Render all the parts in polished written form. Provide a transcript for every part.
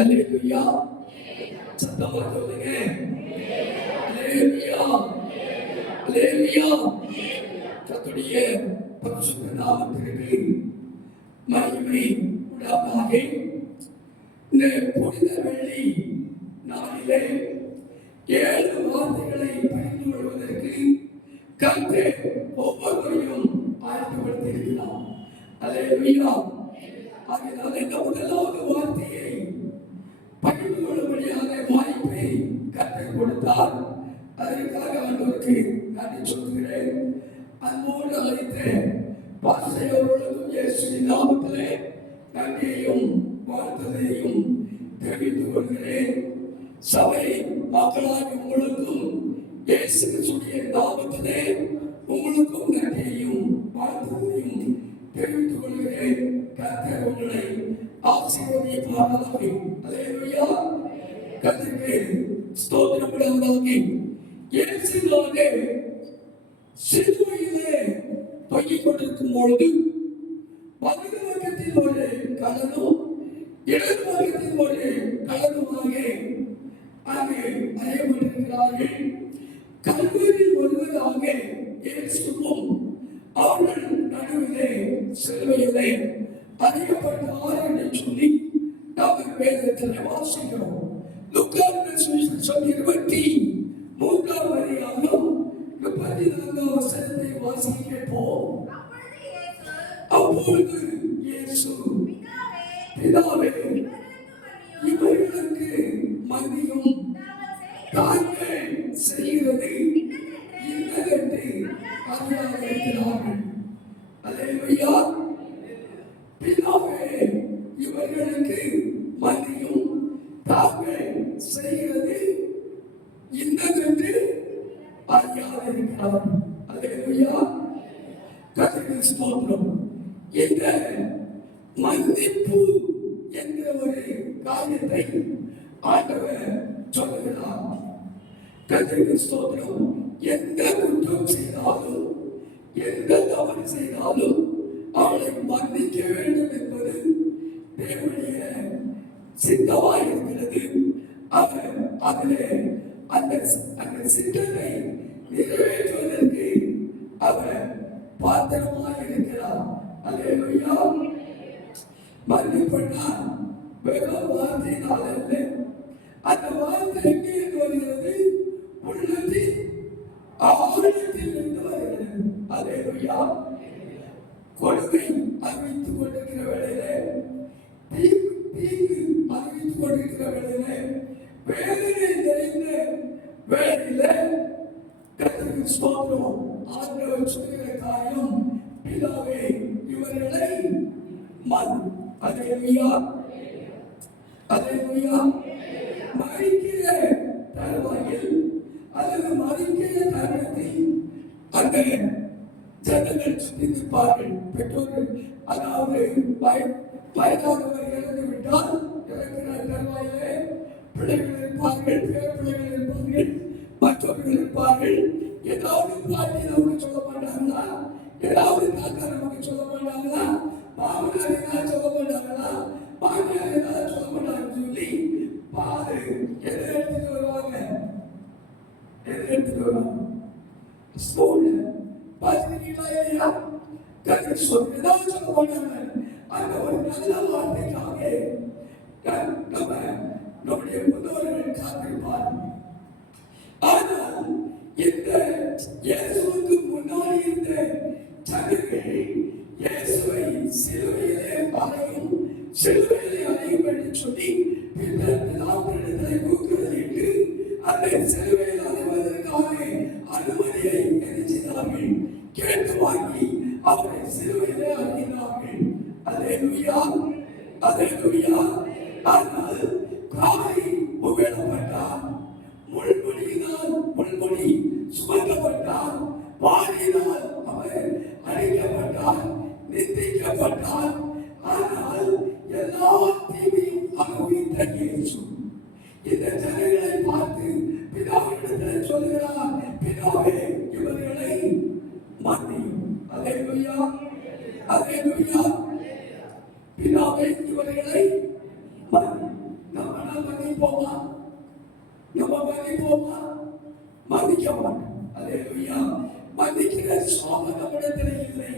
அல்லேலூயா. சத்தமா சொல்லுங்க. அல்லேலூயா. அல்லேலூயா. கர்த்தருடைய பரிசுத்த நாமத்திற்கு மகிமை உண்டாவதாக. இந்த புனித வெள்ளி நாளிலே 7 வார்த்தைகளை பகிர்ந்து கொள்வதற்கு கர்த்தர் ஒவ்வொருவரையும் ஆயத்தப்படுத்தியிருக்கிறார். அல்லேலூயா. ஆகையால் இந்த முதலாவது வார்த்தையை பகிர்ந்து கொள்ளும்படியான வாய்ப்பை கர்த்தர் கொடுத்தார். அதற்காக ஆண்டவருக்கு நன்றி சொல்கிறேன். அன்போடு அழைத்த பாஸ்டர்களுக்கும் இயேசுவின் நாமத்திலே நன்றியையும் வாழ்த்துதலையும் தெரிவித்துக் கொள்கிறேன். சபை மக்களாக உங்களுக்கும் இயேசு கிறிஸ்துவின் நாமத்திலே உங்களுக்கும் நன்றியையும் வாழ்த்துதலையும் தெரிவித்துக் கொள்கிறேன். கர்த்தர் உங்களை ஆசீர்வதிப்பாராக. அல்லேலூயா. கர்த்தருக்கு ஸ்தோத்திரம் உண்டாவதாக. இயேசுவானே சிலுவையிலே தொங்கிக் கொண்டிருக்கும் பொழுது வலது பக்கத்தில் ஒரு கலனும் இடது பக்கத்தில் ஒரு கலனுமாக அங்கே அறியப்பட்டிருக்கிறார்கள். கல்வரில் வருவதாக இயேசுவும் அவர்கள் நடுவிலே சிலுவையிலே அறியப்பட்டார் என்று சொல்லி நாம் வேதத்தில் வாசிக்கிறோம். லூக்காவின் சுவிசேஷம் 23ஆம் அதிகாரம் 34ஆம் வசனத்தை வாசிக்க கேட்போம். அப்பொழுது இயேசு, பிதாவே, இவர்களுக்கு மன்னியும், தாங்கள் செய்கிறது இன்னதென்று அறியாதிருக்கிறார்கள். அல்லேலூயா. பிதாவே, இவர்களுக்கு மன்னியும், தாங்கள் செய்கிறது இன்னதென்று அறியாதிருக்கிறார்கள். அல்லேலூயா. கர்த்தருக்கு ஸ்தோத்திரம். இந்த மன்னிப்பு என்ற ஒரு காரியத்தை ஆண்டவர் சொல்லுகிறார். கர்த்தருக்கு ஸ்தோத்திரம். எந்த குற்றம் செய்தாலும், எந்த தவறு செய்தாலும் அவளை மன்னிக்க வேண்டும் என்பது தேவனுடைய சித்தமாயிருக்கிறது. அவர் அதிலே அந்த சித்தத்தை நிறைவேற்றுவதற்கு அவர் பாத்திரமாக இருக்கிறார். அல்லேலூயா. மன்னிப்பட்டால் வெறும் வார்த்தையினால் அல்ல. அந்த வார்த்தை எங்கே வருகிறது? உள்ளத்தில் ஆழத்தில் இருந்து வருகிறது. அல்லேலூயா. கொடுமை அறிவித்துக் கொண்டிருக்கிற வேளையிலே, தீங்கு அறிவித்துக் கொண்டிருக்கிற வேளையிலே, வேதனை நிறைந்த வேளையிலே கர்த்தருக்கு ஸ்தோத்திரம். ஆண்டவர் சொல்கிற காரியம், பிதாவே, இவர்களை அல்லேலூயா. அல்லேலூயா. மறிக்கிற தருவாயில் அல்லது மறிக்கிற தருணத்தில் அந்த ஜனங்கள் சிந்திப்பார்கள். பெற்றோர்கள், அதாவது வயதானவர் இறந்து விட்டால் இறக்கிற தருவாயிலே பிள்ளைகள் இருப்பார்கள், பேர பிள்ளைகள் இருப்பார்கள், மற்றவர்கள் இருப்பார்கள். ஏதாவது பாட்டி நமக்கு சொல்ல மாட்டாங்களா? ஏதாவது தாத்தா நமக்கு சொல்ல மாட்டாங்களா? மாமனார் ஏதாவது சொல்ல மாட்டாங்களா? மாமியார் ஏதாவது சொல்ல மாட்டாங்கன்னு சொல்லி பாரு எதை எடுத்துட்டு வருவாங்க? எதை எடுத்துட்டு வருவாங்க? ஸ்கூல்ல பார்த்துருக்கீங்களா இல்லையா? கருத்து சொல்லி ஏதாவது சொல்ல மாட்டாங்க. அந்த ஒரு நல்ல வார்த்தைக்காக நம்முடைய முன்னோர்கள் காத்திருப்பார்கள். ஆனால் இந்த இயேசுவுக்கு முன்னாடி இருந்த ஜனங்கள் இயேசுவை சிலுவையிலே அறையும், சிலுவையிலே அறையும் என்று சொல்லி பிதாவினிடத்திலே கூக்குரலிட்டு அந்த சிலுவையில் அறைவதற்காக அனுமதியை செய்தார்கள். கேட்டு வாங்கி அவரை சிலுவையிலே அறையினார்கள். அல்லேலூயா. அல்லேலூயா. ஆனால் காலை புகழப்பட்டார், முள்முடி சுமக்கப்பட்டார், வாழினால் அவர் அழைக்கப்பட்டார், நிந்திக்கப்பட்டார். ஆனால் எல்லா தீமையும் அனுபவித்த இயேசு இந்த ஜனங்களை பார்த்து பிதாவிடத்தில் சொல்கிறார், பிதாவே, இவர்களை மன்னியும். அல்லேலூயா. அல்லேலூயா. பிதாவே, இவர்களை மன்னியும். மன்னிப்போமா? நம்ம மன்னிப்போமா? மன்னிக்க மாட்டோம். அல்லேலூயா. மன்னிக்கிற சுவாபம் நம்மிடத்தில் இல்லை.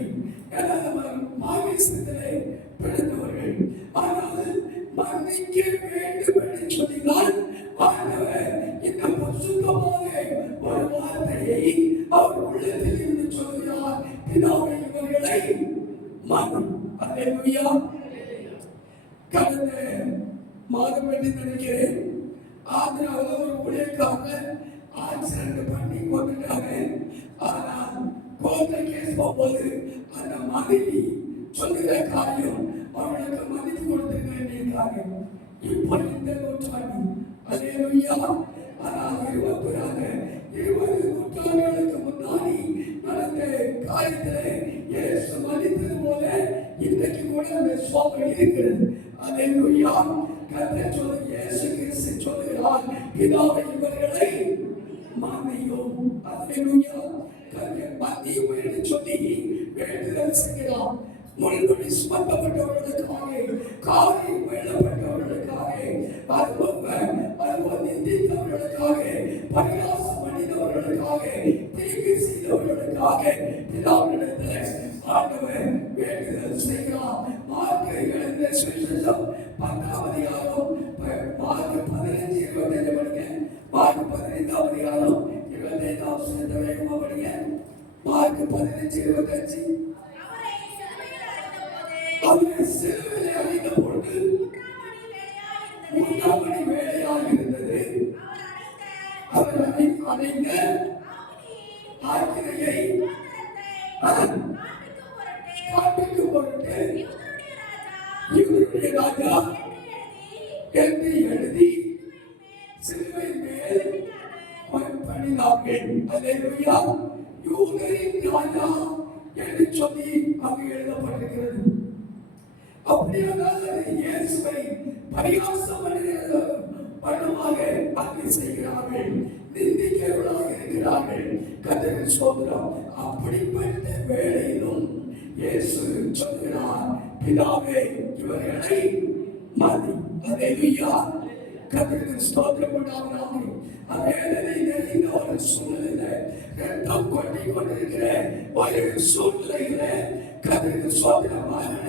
ஏன்னா நம்ம மாமிசத்திலே பிறந்தவர்கள். ஆனால் மன்னிக்க வேண்டும் என்று சொல்லினால் ஆண்டவர் இந்த பரிசுத்தமான ஒரு வார்த்தையை அவர் உள்ளத்தில் இருந்து சொல்கிறார். பிதாவே இவர்களை மன்னியும். அல்லேலூயா. கடந்த மாதம் என்று நினைக்கிறேன், ஆந்திராவில் ஒரு ஊழியக்காரர் ஆக்சிடென்ட் பண்ணி கொண்டுட்டாங்க. ஆனால் கோர்ட்ல கேஸ் போகும்போது அந்த மனைவி சொல்லுகிற காரியம் அவளுக்கு மன்னித்து கொடுத்திருக்காங்க. இப்போ இந்த நூற்றாண்டு அல்லேலூயா. ஆனால் 20 நூற்றாண்டுகளுக்கு முன்னாடி நடந்த காரியத்திலே இயேசு மன்னித்தது போல இன்றைக்கு கூட அந்த சுவாபம் இருக்கிறது. அல்லேலூயா. கர்த்தர் சொல்ல இயேசு கிறிஸ்து சொல்கிறார், பிதாவே இவர்களை மன்னியும். அல்லேலூயா. கர்த்தர் மன்னியும் என்று சொல்லி வேண்டுதல் செய்கிறார். முள்முடி சுமத்தப்பட்டவர்களுக்காக, காரியம் மேலப்பட்டவர்களுக்காக, நிந்தித்தவர்களுக்காக, பரிகாசம் பண்ணினவர்களுக்காக, தீங்கு செய்தவர்களுக்காக பிதாவிடத்தில் ஆண்டவர் வேண்டுதல் செய்கிறார். மார்க்கு எழுதின சுவிசேஷம் 10ஆம் அதிகாரம் மார்க்கு 15:25 படிங்க. மார்க்கு 15ஆம் அதிகாரம் 25ஆம் வசனத்தை வேகமாக படிங்க. மார்க்கு 15:25. அவரை சிலுவையிலே அறைந்த பொழுது 3ஆம் மணி வேளையாக இருந்தது. அவர் அணைந்த ஆக்கினையை காண்பிக்கு பொருட்டு இவருடைய ராஜா என்று எழுதி சிலுவை மேல் பணிந்தார்கள். அல்லேலூயா. யூதரின் ராஜா என்று சொல்லி அங்கு எழுதப்பட்டிருக்கிறது. அப்படியானால் இயேசுவை பரிகாசம் பண்ணுமாக அங்கு செய்கிறார்கள், நிந்திக்கிறவர்களாக இருக்கிறார்கள். கர்த்தருக்கு ஸ்தோத்திரம். அப்படிப்பட்ட வேளையிலும் இயேசு சொல்கிறார், பிதாவே இவர்களை மன்னியும். அல்லேலூயா. கர்த்தருக்கு ஸ்தோத்திரம் உண்டாவதாக. வேதனை நிறைந்த ஒரு சூழ்நிலை, ரத்தம் கொட்டி கொண்டிருக்கிற ஒரு சூழ்நிலையில கர்த்தருக்கு ஸ்தோத்திரமான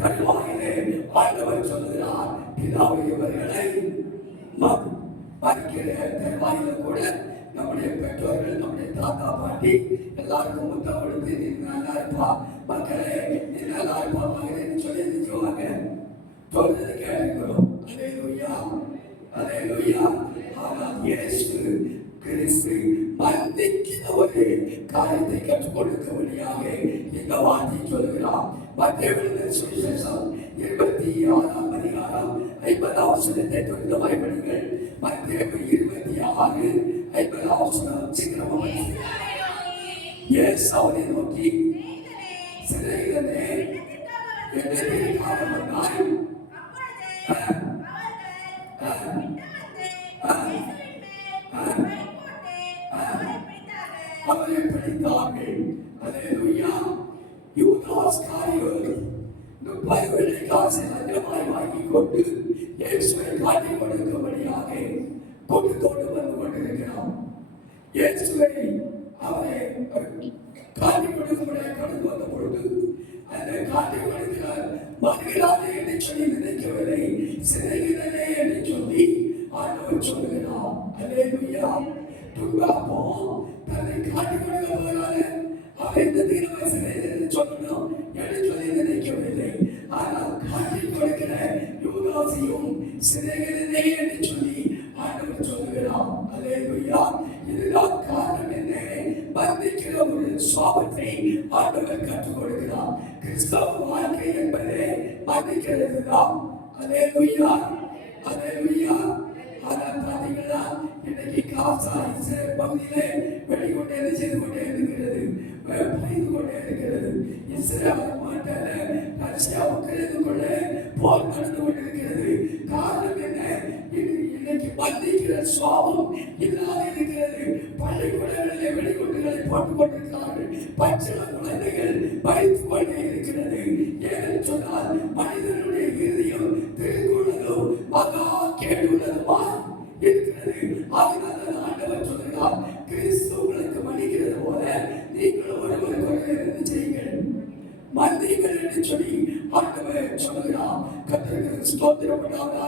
தருவாயிலே ஆண்டவர் சொல்கிறார், பிதாவே இவர்களை மன்னியும். மறிக்கிற தருவாயில கூட நம்முடைய பெற்றோர்கள், நம்முடைய தாத்தா பாட்டி எல்லாருக்கும் முத்தம் கொடுத்து நீ நல்லா இருப்பா மக்களே, நீ நல்லா இருப்பா மகனே சொல்லி நிற்குவாங்க. சொல்றது கேட்டுக்கிறோம். அல்லேலூயா. அல்லேலூயா. ஆனால் இயேசு கிறிஸ்து மன்னிக்கிற ஒரு காரியத்தை கற்றுக் கொடுக்கபடியாக இந்த வார்த்தை சொல்கிறார். மத்தேயு எழுதின சுவிசேஷம் 26ஆம் அதிகாரம் 50ஆம் வசனத்தை தொடர்ந்து படிங்கள். மத்தேயு 26:50ஆம் வசனம். சீக்கிரமாக இயேசு அவரை நோக்கி, சிநேகிதனே, என்னிடத்திற்காக வந்தாய். அவரை பிடித்தார்கள். அல்லேலூயா. யூதாஸ் காரியர் 30 வெள்ளி காசை லஞ்சமாய் வாங்கிக் கொண்டு இயேசுவை காட்டிக் கொடுக்கும்படியாக கொண்டு வந்து கொண்டிருக்கிறான். இயேசுவை அவரை காட்டிக் கொடுக்கும்படியாக கொண்டு வந்த பொழுது அந்த காட்டிக் கொடுக்கிறார் மறுகிறாரே என்று சொல்லி நினைக்கவில்லை, சிநேகிதனே என்று சொல்லி ஆண்டவர் சொல்லுகிறார். அல்லேலூயா. துன்பாப்போ தன்னை காட்டிக் கொடுக்க போகிறாரு. அவர் இந்த தீர்வை சிநேகிதன் சொல்லணும் என்று சொல்லி நினைக்கவில்லை. ஆனால் காட்டிக் கொடுக்கிற யூதாசையும் சிநேகிதனே என்று சொல்லி ஆண்டவர் சொல்லுகிறார். அல்லேலூயா. இதுதான் காரணம். என்ன? மன்னிக்கிற ஒரு சுவாபத்தை ஆண்டவர் கற்றுக் கொடுக்கிறார். கிறிஸ்தவ வாழ்க்கை என்பது மன்னிக்கிறது தான். அல்லேலூயா. அல்லேலூயா. ஆனால் பாத்தீங்களா, இன்னைக்கு காசா இஸ்ரேல் பகுதியிலே வெளிக்கொண்டே செய்து கொண்டே இருக்கிறது, பயந்து கொண்டே இருக்கிறது. இஸ்ரேல் மாட்டால ரஷ்யாவுக்கு எதிர்கொள்ள போர் நடந்து கொண்டிருக்கிறது. காரணம் என்ன? இன்னைக்கு மன்னிக்கிற சுவாபம் இல்லாத இருக்கிறது. பள்ளிக்கூடங்களிலே வெடிகுண்டுகளை போட்டுக் கொண்டிருக்கிறார்கள். பச்சை குழந்தைகள் பயந்து கொண்டே இருக்கிறது. ஏன்னு சொன்னால் மனிதனுடைய இதயம் திருக்குள்ளதோ மகா கேடுள்ள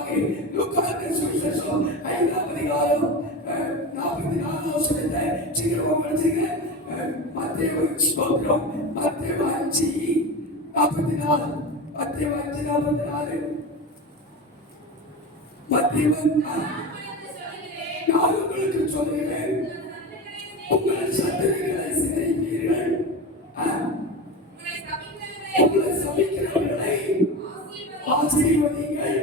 முதலாவதாக லூக்காவின் சுவிசேஷம் 5ஆம் அதிகாரம் 44 வசனத்தை சீக்கிரம் படிச்சுங்க. மத்தேயு ஸ்தோத்திரம், மத்தேயு 5:44, மத்தேயு 5:44. மத்தேயு நான் உங்களுக்கு சொல்கிறேன், உங்கள் சத்துருக்களை சிநேகிப்பீர்கள், உங்களை சபிக்கிறவர்களை ஆசீர்வதிங்கள்,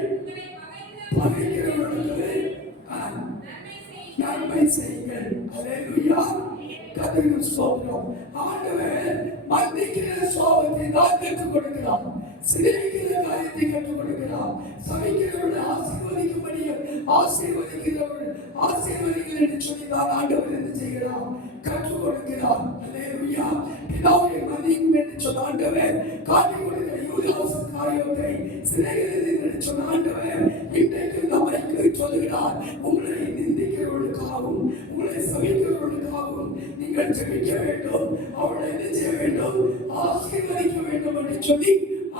பகைக்கிறவர்களுக்கு நன்மை செய்யுங்கள். அல்லேலூயா. கர்த்தருக்கு ஸ்தோத்திரம். ஆண்டவர் மன்னிக்கிற சுபாவத்தை தான் கற்றுக் கொடுக்கிறார், சிநேகிக்கிற காரியத்தை கற்றுக் கொடுக்கிறார், சபிக்கிறவர்களை ஆசீர்வதிக்கும்படியும் ஆசீர்வதிக்கிறவர்கள் ஆசீர்வதிகள் என்று சொல்லி தான் ஆண்டவர் என்ன செய்கிறார், கற்றுக் கொடுக்கிறார். அல்லேலூயா. பிதாவை மன்னிக்கும் என்று சொன்ன ஆண்டவர் காட்டிக் கொடுக்கிற யூதாசு காரியத்தை சிநேகிக்கிறது என்று சொன்ன ஆண்டவர் இன்றைக்கு நம்மை சொல்லுகிறார், உங்களை நிந்திக்கிறவர்களுக்காகவும் உங்களை சபிக்கிறவர்களுக்காகவும் நீங்கள் ஜெபிக்க வேண்டும், அவர்களை என்ன செய்ய வேண்டும், ஆசீர்வதிக்க வேண்டும் என்று சொல்லி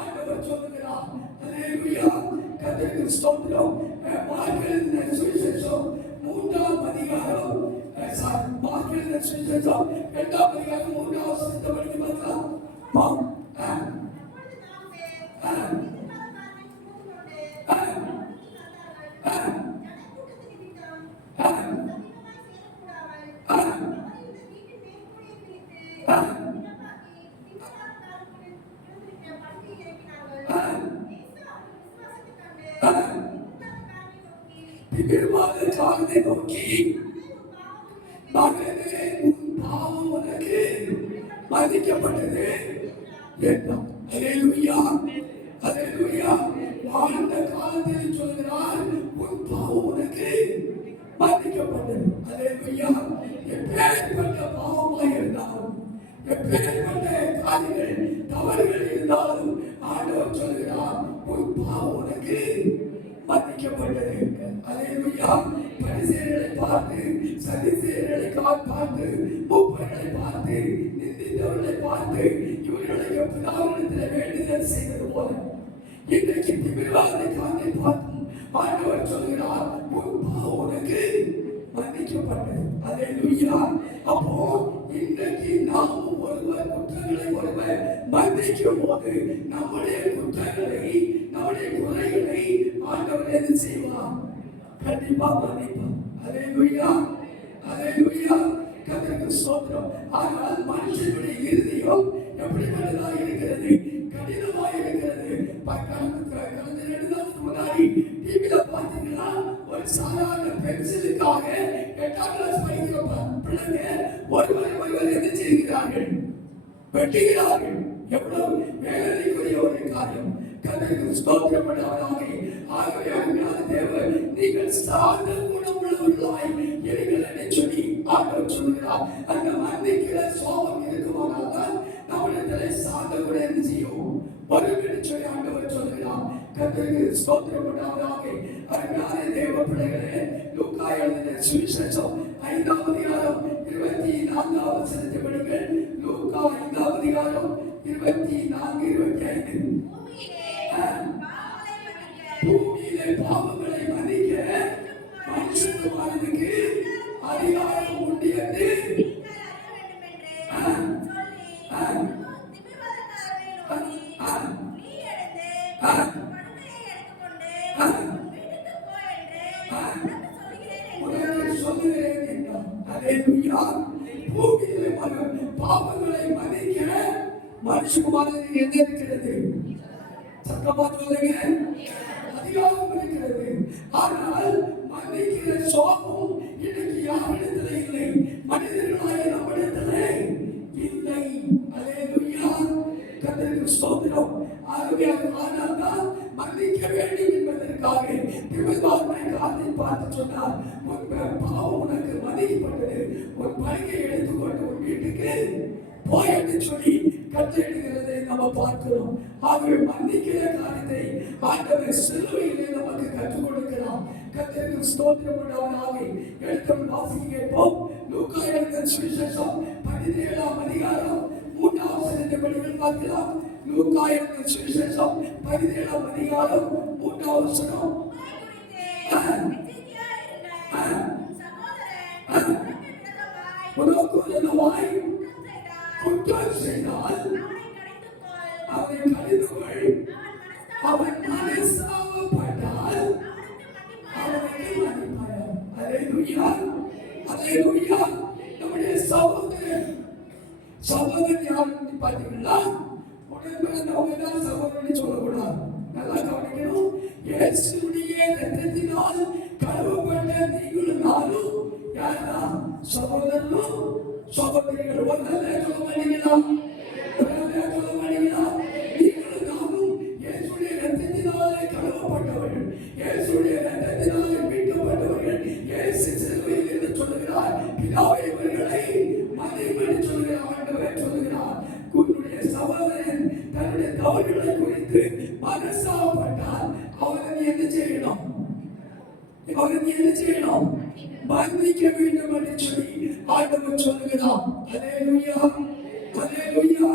ஆண்டவர் சொல்லுகிறார். அல்லேலூயா. கர்த்தருக்கு ஸ்தோத்திரம். மார்க் எழுதின சுவிசேஷம் 3ஆம் அதிகாரம், மார்க் எழுதின சுவிசேஷம் 2ஆம் அதிகாரம் 3ஆம் வசனத்தை படித்து பார்க்கலாம். காலத்தை நோக்கி மகனே, உன் பாவம் உனக்கு மன்னிக்கப்பட்டது என்றார். அல்லேலூயா. அல்லேலூயா. வாழ்ந்த காலத்தில் சொல்கிறார், உன் பாவம் உனக்கு மன்னிக்கப்பட்டது. அல்லேலூயா. எப்பேற்பட்ட பாவமாய் இருந்தாலும், எப்பேற்பட்ட காரியங்கள் தவறுகள் இருந்தாலும் ஆண்டவர் சொல்கிறார், உன் பாவம் உனக்கு மன்னிக்கப்பட்டது. அல்லேலூயா. பரிசேயர்களை பார்த்து, சதுசேயர்களை பார்த்து, மூப்பர்களை பார்த்து, நிந்தித்தவர்களை பார்த்து, இவர்களுக்கு பிதாவிடத்தில் வேண்டுதல் செய்தது போல இன்றைக்கு திமிர்வாதக்காரனை பார்த்தும் ஆண்டவர் சொல்கிறார், உன் பாவம் உனக்கு மன்னிக்கப்பட்டது. அல்லேலூயா. அப்போ இன்றைக்கு நாம் ஒருவர் குற்றங்களை ஒருவர் மன்னிக்கும் போது நம்முடைய குற்றங்களை, நம்முடைய குறைகளை ஆண்டவர் என்ன செய்வார், கண்டிப்பா மன்னிப்பார். அல்லேலூயா. அல்லேலூயா. கர்த்தருக்கு ஸ்தோத்திரம். ஆனால் மனுஷனுடைய இருதயம் எப்படிப்பட்டதாக இருக்கிறது, கடினமாக இருக்கிறது. கடந்த 2 நாளுக்கு முன்னாடி டிவியில பார்த்தீங்கன்னா ஒரு சாதாரண பென்சிலுக்காக 8ஆம் கிளாஸ் படிக்கிற பிள்ளைங்க ஒருவர் என்ன செய்கிறார்கள், வெட்டுகிறார்கள். எவ்வளவு வேதனைக்குரிய ஒரு காரியம். கர்த்தருக்கு ஸ்தோத்திரம் பண்ணுவதாக. ஆகவே அருமையான தேவன், நீங்கள் சார்ந்த குணமுள்ளவர்களாய் இருங்கள் என்று சொல்லி ஆண்டவர் சொல்கிறார். அந்த மன்னிக்கிற சுபாவம் இருக்குமானால் தான் நம்மிடத்திலே சார்ந்த குணம் என்ன செய்யும், வரும் என்று சொல்லி ஆண்டவர் சொல்கிறார். கர்த்தருக்கு ஸ்தோத்திரம் பண்ணுவதாக. அருமையான தேவ பிள்ளைகளே, லூக்கா எழுதின சுவிசேஷம் 5ஆம் அதிகாரம் 24ஆம் வசனத்தை படிங்கள். லூக்கா 5ஆம் அதிகாரம் 24, 25. பூமியிலே பாவங்களை மன்னிக்க மனுஷகுமாரனுக்கு அதிகாரம் உண்டு என்று சொல்லுகிறேன் என்றார். அல்லேலூயா. பூமியிலே பாவங்களை மன்னிக்க மனுஷகுமாரனுக்கு என்ன இருக்கிறது, சத்தமா சொல்லுங்க, அதிகாரம் இருக்கிறது. ஆனால் மன்னிக்கிற சுபாவம் இன்னைக்கு யாரிடத்திலே இல்லை, மனிதர்களாகிய நம்மிடத்திலே இல்லை. அல்லேலூயா. கர்த்தருக்கு ஸ்தோத்திரம். ஆகவே ஆனால் தான் மன்னிக்க வேண்டும் என்பதற்காக திமிர்வாதனை பார்த்து சொன்னார், உன் பாவம் உனக்கு மன்னிக்கப்பட்டது, உன் பணியை எடுத்துக்கொண்டு உன் வீட்டுக்கு போய் என்று சொல்லி கட்டளையிடுகிறதை நம்ம பார்க்கிறோம். ஆகவே மன்னிக்கிற காரியத்தை ஆண்டவர் சிலுவையிலே நமக்கு கற்றுக் கொடுக்கிறார். கர்த்தருக்கு ஸ்தோத்திரம் உண்டாவதாக. எடுத்து வாசிக்க கேட்போம். லூக்கா எழுதின சுவிசேஷம் 17ஆம் அதிகாரம் 3ஆம் வசனத்தை படிங்கள் பார்க்கலாம். லூக்கா எழுதின சுவிசேஷம் 17ஆம் அதிகாரம் 3ஆம் வசனம். அல்லேலூயா, அல்லேலூயா. நம்முடைய சகோதரன் யாருன்னு பார்த்தீங்கன்னா உடன் பிறந்தவங்க தான் சகோதரன் சொல்லக்கூடாது. நல்லா கவனிக்கணும். இயேசுடைய இரத்தத்தினால் கழுவப்பட்ட நீங்களும் நானும் யாரா சகோதரனும் சகோதரிகளும். ஒரு நல்ல சொல்ல மாட்டீங்களா? சொல்ல மாட்டீங்களா? நீங்களும் நானும் இயேசுடைய இரத்தத்தினாலே கழுவப்பட்டவர்கள், இயேசுடைய இரத்தத்தினாலே மீட்கப்பட்டவர்கள். இயேசு சிலுவையில் என்று சொல்லுகிறார். பிதாவே இவர்களை மன்னியும் என்று சொல்லுகிறார். ஆண்டவர் சொல்லுகிறார். உன்னுடைய சகோதரன் தன்னுடைய தவறுகளை குறித்து மனசாபப்பட்டால் அவரை என்ன செய்யணும்? மன்னிக்க வேண்டும் என்று சொல்லி ஆண்டவர் சொல்லுகிறார். அல்லேலூயா, அல்லேலூயா.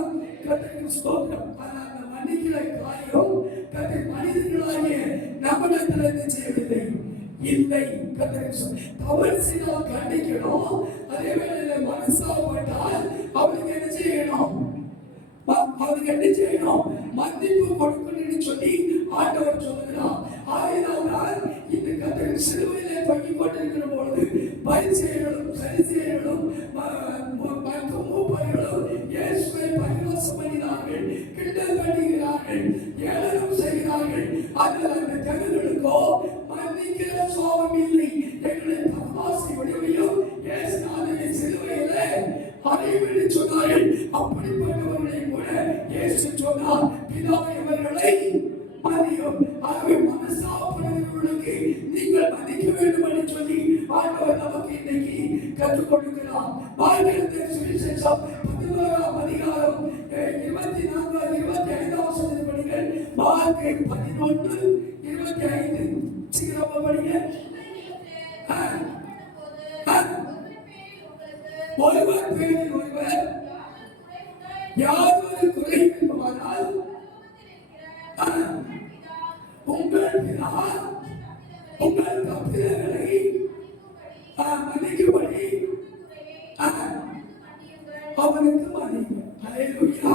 கர்த்தருக்கு ஸ்தோத்திரம். அந்த மன்னிக்கிற காரியம் கர்த்தர் மனிதர்களாகிய நம்மிடத்தில் என்ன செய்யவில்லை, இல்லை. கர்த்தருக்கு தவறு செய்தால் கண்டிக்கணும். அதே வேளையில் மனசாபப்பட்டால் அவருக்கு என்ன செய்யணும்? மன்னிப்பு கொடுக்கணும்னு சொல்லி ஆண்டவர் சொல்லுகிறார். ஆகையினால் இந்த கர்த்தர் சிலுவையிலே தொங்கிக் கொண்டிருக்கிற பொழுது பரிசேயர்களும் சரிசேயர்களும் மூப்பர்களும் இயேசுவை பரிகாசம் பண்ணினார்கள், கிண்டல் பண்ணுகிறார்கள், ஏளனம் செய்கிறார்கள். அதில் அந்த ஜனங்களுக்கோ மன்னிக்கிற சுவாபம் இல்லை. எங்களை பரமாசி வடிவையும் இயேசுநாதனை சிலுவையிலே அறையும்படி சொன்னார்கள். அப்படிப்பட்டவர்களை கூட இயேசு சொன்னார், பிதாவே இவர்களை மன்னியும். ஆகவே மனசாபப்படுகிறவர்களுக்கு நீங்கள் மன்னிக்க வேண்டும் என்று சொல்லி ஆண்டவர் நமக்கு இன்னைக்கு கற்றுக் கொடுக்கிறார். மார்க்கு சுவிசேஷம் 11ஆம் அதிகாரம் 24 25 வசனத்தை படிங்கள். மார்க்கு 11:25 சீக்கிரமா படிங்க. ஒருவர் பேரில் ஒருவர் யார் ஒரு குறை என்பதால் உங்கள் பிதா உங்கள் தப்பிதங்களை மன்னிக்கும்படி அவனுக்கு மன்னிக்கும். அல்லேலூயா.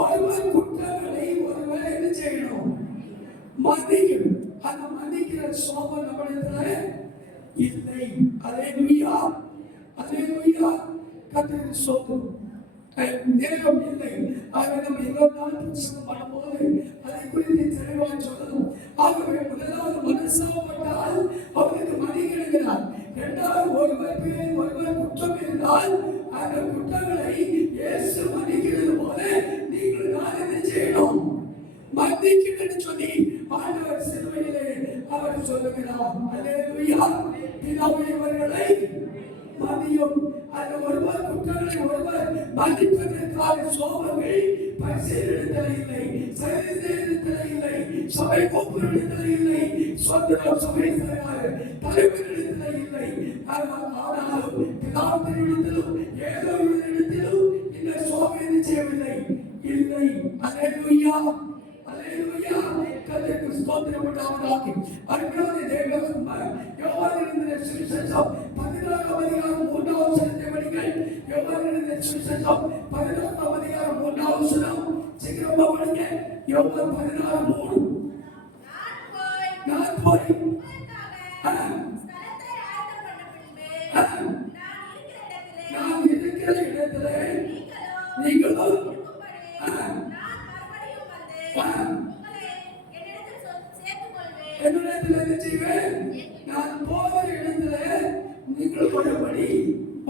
ஒருவர் குற்றங்களை ஒருவர் என்ன செய்யணும்? மன்னிக்கணும். அந்த மன்னிக்கிற சோபம் நம்மிடத்துல இல்லை. அல்லேலூயா, அல்லேலூயா. கர்த்தருக்கு ஸ்தோத்திரம். நேரம் இல்லை. ஆகவே நம்ம இன்னொரு நாள் புத்தகம் பண்ணும்போது அதை குறித்து தெளிவாக சொல்லணும். ஆகவே முதலாவது மனசாபப்பட்டால் அவனுக்கு மன்னிக்கிறார். இரண்டாவது ஒருவர் பேரில் ஒருவர் குற்றம் இருந்தால் அந்த குற்றங்களை இயேசு மன்னிக்கிறது போல நீங்கள் நான் என்ன செய்யணும்? மன்னிக்கணும்னு சொல்லி ஆண்டவர் சிலுவையிலே அவர் சொல்லுகிறார். அல்லேலூயா. பிதாவே இவர்களை மன்னியும். அந்த ஒருவர் குற்றங்களை ஒருவர் மன்னிப்பதற்கான சோபங்கள் பரிசேயரிடத்தில் இல்லை, சரிசேயரிடத்தில் இல்லை, சபை கோப்புரிடத்தில் இல்லை, சொந்த சபை தலைவரிடத்தில் இல்லை. ஆனாலும் பிதாவினிடத்திலும் ஏதோ இடத்திலும் இந்த சோபை செய்யவில்லை, இல்லை. அல்லேலூயா, அல்லேலூயா. கர்த்தருக்கு ஸ்தோத்திரம் உண்டாவதாக. அருமையான தேவன் யோவானின் சுவிசேஷம் 16ஆம் அதிகாரம் 3ஆம் வசனத்தை படிங்கள். யோவானின் சுவிசேஷம் 16ஆம் அதிகாரம் 3ஆம் வசனம் சீக்கிரமா படிங்க. யோவான் 16:3. நான் போய் நான் இருக்கிற இடத்துல நீங்களும் என்னிடத்தில் என்ன செய்வேன்? நான் போகிற இடத்துல நீங்கள் கொண்டபடி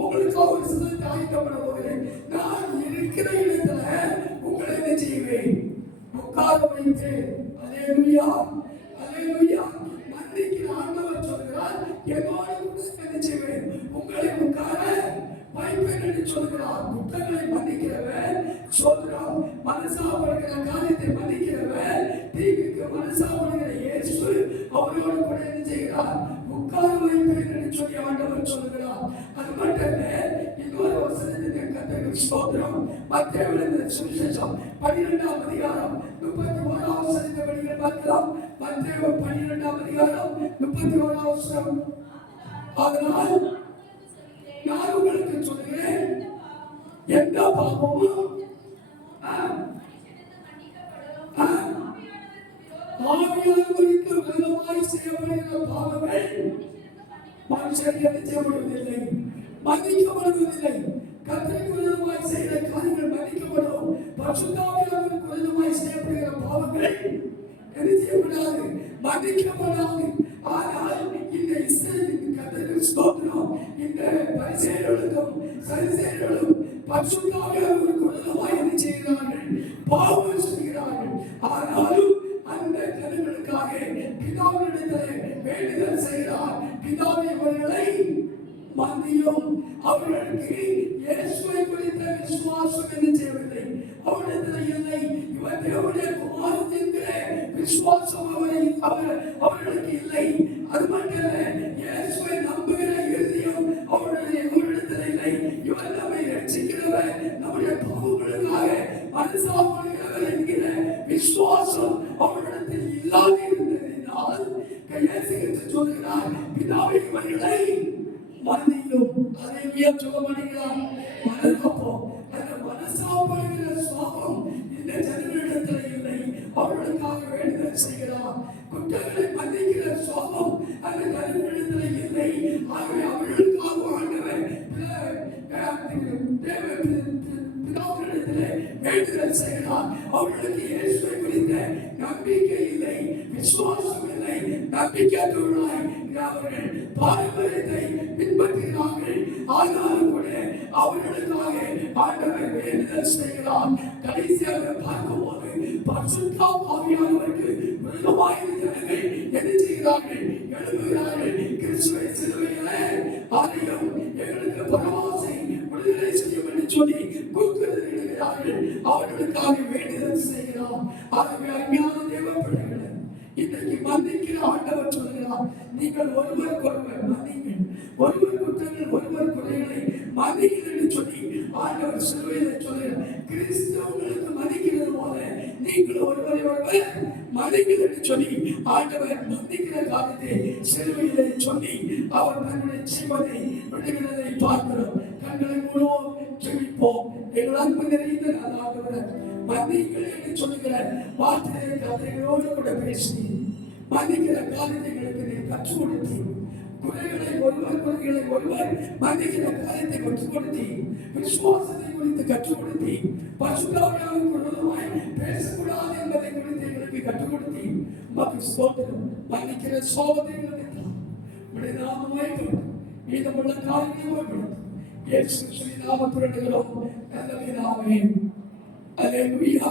உங்களுக்கு ஒரு சிலத்தை ஆயத்தப்பட போகிறேன். நான் இருக்கிற இடத்துல உங்களை என்ன செய்வேன்? உட்கார வைத்தேன். அல்லேலூயா, அல்லேலூயா. மன்னிக்கிற ஆண்டவர் சொல்கிறார், என்னோடு கூட என்ன செய்வேன்? உங்களை உட்கார வைப்பேன் என்று சொல்கிறார். குற்றங்களை மன்னிக்கிறவன் சொல்கிறான். மனசாபடுகிற காரியத்தை மன்னிக்கிறவன், தீங்குக்கு மனசாபடுகிற இயேசு அவரோடு கூட என்ன செய்கிறார்? உட்கார வைப்பேன் என்று சொல்லி ஆண்டவர் சொல்கிறார். அது மட்டும் இன்னொரு வசனத்தை கர்த்தருக்கு ஸ்தோத்திரம். மத்தேயு சுவிசேஷம் 12ஆம் அதிகாரம் 31ஆம் வசனத்தை படிங்கள் பார்க்கலாம். மத்தேயு 12ஆம் அதிகாரம் 31ஆம் வசனம். அதனால் நான் உங்களுக்கு சொல்கிறேன், எந்த பாவமும் ஆவியானவருக்கு விரோதமாய் செய்யப்படுகிற பாவங்கள் மனுஷர்கள் செய்யப்படுவதில்லை, மன்னிக்கப்படுவதில்லை. கர்த்தருக்கு விரோதமாய் செய்கிற காரியங்கள் மன்னிக்கப்படும். பரிசுத்த ஆவியானவருக்கு விரோதமாய் செய்யப்படுகிற பாவங்கள் என்ன செய்யப்படாது, மன்னிக்கப்படாது. ஆனால் இந்த இஸ்ரவேலின் கர்த்தருக்கு ஸ்தோத்திரம். இந்த பரிசேயர்களும் சதுசேயர்களும் பரிசுத்த ஆவியானவருக்கு விரோதமாய் என்ன செய்கிறார்கள், பாவம் செய்கிறார்கள். ஆனாலும் அந்த ஜனங்களுக்காக பிதாவினிடத்தில் வேண்டுதல் செய்கிறார். பிதாவை அவர்களை மன்னியும். அவர்களுக்கு இயேசுவை குறித்த விசுவாசம் என்ன செய்யவில்லை, அவரிடத்தில் இல்லை. இவர் தேவனுடைய குமாரன் என்கிற விசுவாசம் அவர்களுக்கு இல்லை. அது மட்டுமல்ல, இயேசுவை நம்புகிற இருதயம் அவரிடத்தில் இல்லை. இவர் நம்மை ரட்சிக்கிறவர், நம்முடைய பாவங்களுக்காக மனசாபடுகிறவர் என்கிற விசுவாசம் அவரிடத்தில் இல்லாது இருந்ததினால் இயேசு சொல்கிறார், பிதாவை இவர்களை மன்னியும். அதை சொல்லப்படுகிறார். மனப்போம் அந்த மனசாபடுகிற சுவாபம் இந்த ஜனங்களிடத்தில் இல்லை. அவர்களுக்காக வேண்டுதல் செய்கிறார். குற்றங்களை மன்னிக்கிற சுவாபம் அந்த ஜனங்களிடத்தில் இல்லை. ஆகவே அவர்களுக்காக ஆண்டவர் வேண்டுதல் செய்கிறார். அவர்களுக்கு இயேசுவை குறித்த நம்பிக்கை இல்லை, விசுவாசம் இல்லை. நம்பிக்கையுள்ளவர்களாய் அவர்கள் பாரம்பரியத்தை பின்பற்றுகிறார்கள். ஆனாலும் கூட அவர்களுக்காக ஆண்டவர் வேண்டுதல் செய்கிறார். கடைசியாக பார்க்கும்போது பரிசுத்த ஆவியானவருக்கு விரோதமாய் ஜனங்கள் என்ன செய்கிறார்கள், எழுதுகிறார்கள். கிறிஸ்துவை சிலுவையிலே அறையும் எங்களுக்கு பரவாசை விடுதலை செய்யும் என்று சொல்லி கூக்குரலிடுகிறார்கள். அவர்களுக்காக வேண்டுதல் செய்கிறார். ஆகவே அருமையான தேவ பிள்ளைகளை, இன்றைக்கு மன்னிக்கிற ஆண்டவர் சொல்கிறார், நீங்கள் ஒருவருக்கொருவர் மன்னிங்கள், ஒருவர் குற்றங்கள் ஒருவர் குறைகளை மன்னிங்கள் என்று சொல்லி ஆண்டவர் சிலுவையில் சொல்கிறார். கிறிஸ்தவங்களுக்கு மன்னிக்கிறது போல நீங்கள் ஒருவரை ஒருவர் மன்னிங்கள் என்று சொல்லி ஆண்டவர் மன்னிக்கிற காரியத்தை சிலுவையிலே சொல்லி அவர் தன்னுடைய ஜீவனை விடுகிறதை பார்க்கிறோம். கண்களை மூடுவோம், ஜெபிப்போம். எங்கள் அன்பு நிறைந்த ஆண்டவர் மன்னிங்கள் என்று சொல்லுகிற வார்த்தையை கதைகளோடு கூட பேசி மன்னிக்கிற காரியங்களுக்கு நீ கற்றுக் கொடுத்தி, குறைகளை ஒருவர் மன்னிக்கிற காரியத்தை கற்றுக் கொடுத்தி, விசுவாசத்தை குறித்து கற்றுக் கொடுத்தி, பரிசுத்த ஆவியானவருக்கு விரோதமாய் பேசக்கூடாது என்பதை குறித்து எங்களுக்கு கற்றுக் கொடுத்தி, உமக்கு ஸ்தோத்திரம். மன்னிக்கிற சோபத்தை எங்களுக்கு உடைய நாமமாய் மீதமுள்ள காரியங்களை இயேசு நாமத்துடன் நல்ல பிதாவே. அல்லேலூயா.